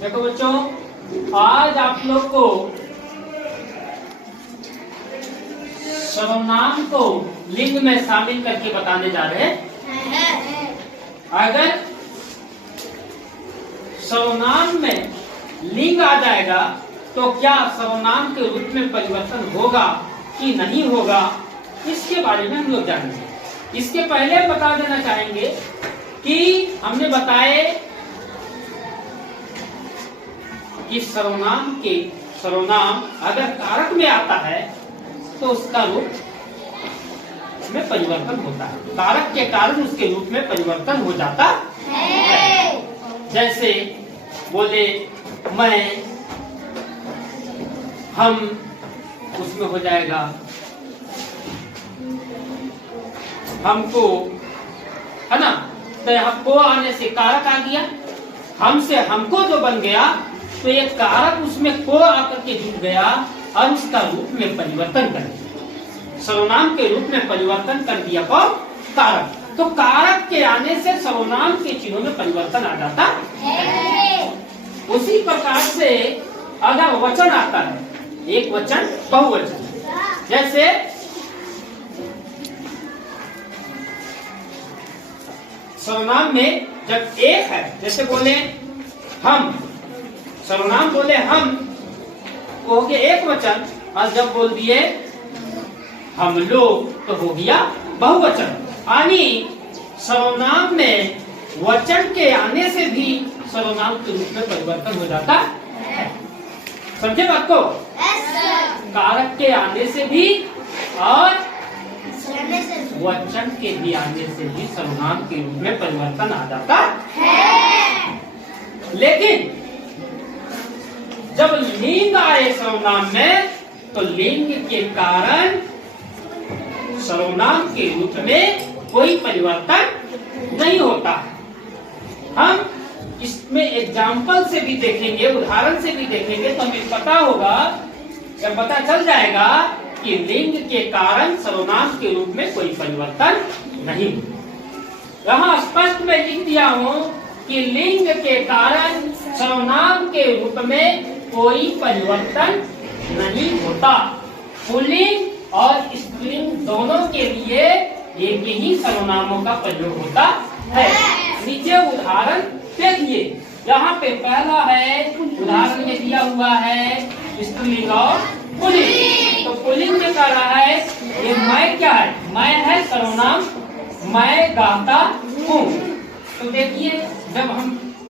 देखो बच्चों, आज आप लोग को सर्वनाम को लिंग में शामिल करके बताने जा रहे हैं। अगर सर्वनाम में लिंग आ जाएगा तो क्या सर्वनाम के रूप में परिवर्तन होगा कि नहीं होगा, इसके बारे में हम लोग जानेंगे। इसके पहले बता देना चाहेंगे कि हमने बताए कि सर्वनाम अगर कारक में आता है तो उसका रूप में परिवर्तन होता है, कारक के कारण उसके रूप में परिवर्तन हो जाता है। जैसे बोले मैं, हम, उसमें हो जाएगा हमको, है ना। तो यहाँ को आने से कारक आ गया, हम से हमको जो बन गया तो ये कारक उसमें को आकर के जुड़ गया और उसका रूप में परिवर्तन कर दिया, सर्वनाम के रूप में परिवर्तन कर दिया कौन? कारक। तो कारक के आने से सर्वनाम के चिन्हों में परिवर्तन आ जाता है। उसी प्रकार से अगर वचन आता है, एक वचन बहुवचन, जैसे सर्वनाम में जब एक है, जैसे बोले हम, सर्वनाम बोले हम तो हो गया एक वचन, और जब बोल दिए हम लोग तो हो गया बहुवचन। यानी सर्वनाम में वचन के आने से भी सर्वनाम के रूप में परिवर्तन हो जाता है। समझे बात को? कारक के आने से भी और वचन के भी आने से भी सर्वनाम के रूप में परिवर्तन आ जाता है। लेकिन जब लिंग आए सर्वनाम में तो लिंग के कारण सर्वनाम के रूप में कोई परिवर्तन नहीं होता। हम इसमें एग्जाम्पल से भी देखेंगे, उदाहरण से भी देखेंगे तो हमें पता होगा, जब पता चल जाएगा कि लिंग के कारण सर्वनाम के रूप में कोई परिवर्तन नहीं। यहाँ स्पष्ट में लिख दिया हूँ कि लिंग के कारण सर्वनाम के रूप में कोई परिवर्तन नहीं होता। पुल्लिंग और स्त्रीलिंग दोनों के लिए एक ही सर्वनामों का प्रयोग होता है। नीचे उदाहरण देखिए, यहाँ पे पहला है, उदाहरण में दिया हुआ है स्त्रीलिंग और पुल्लिंग। तो पुल्लिंग में कह रहा है ये मैं क्या है? मैं है सर्वनाम, मैं गाता हूँ। तो देखिए जब हम